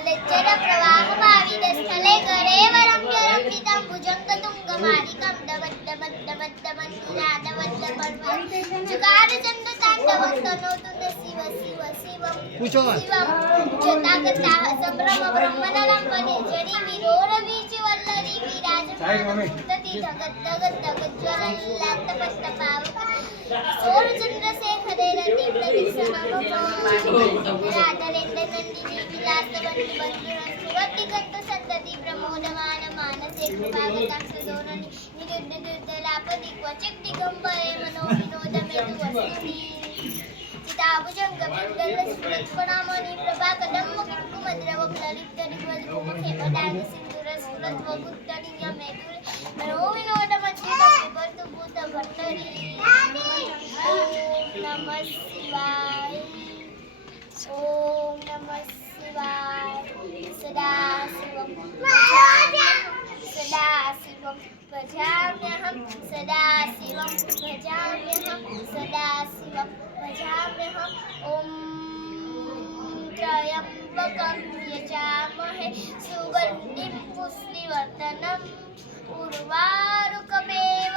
जल प्रवाहभावित स्थले गरेवरम्यरम्भितं भुजङ्गतुङ्गमालिकं दमद्दमद्दमद्दमन्निनादवल्लभं जुगारचन्द्रताण्डवं तनोतु न शिव शिव शिवं शिवं जतागताः सम्भ्रम ब्रह्मणलं वने जडि विरोरवीचिवल्लरी विराजमानमुक्तति धगत् धगत् धगत् ज्वलल्लान्तपस्तपावक सौरचन्द्रशेखरे राधरेन्द्रनन्दिनी विलासवन्निबन्धुरस्फुरतिगत सन्तति प्रमोदमान मानसे कृपागताक्षदोरनि निरुद्धदुर्धरापदि क्वचित् दिगम्बरे मनोविनोदमेतु वस्तुनि चिताभुजङ्गपिङ्गलस्फुरत्परामणि प्रभाकदम्बकुङ्कुमद्रवं ललितदिग्वज्रमुखे सिन्दूरस्फुरत्वगुप्तनियमेतु मनोविनोदमच्युतं विभर्तुभूतभर्तरि नमः शिवाय ओम नमः शिवाय सदाशिवं भजाम्यहं सदाशिवं भजाम्यहं ओम त्र्यम्बकं यजामहे सुगन्धिं पुष्टिवर्धनम् उर्वारुकमेव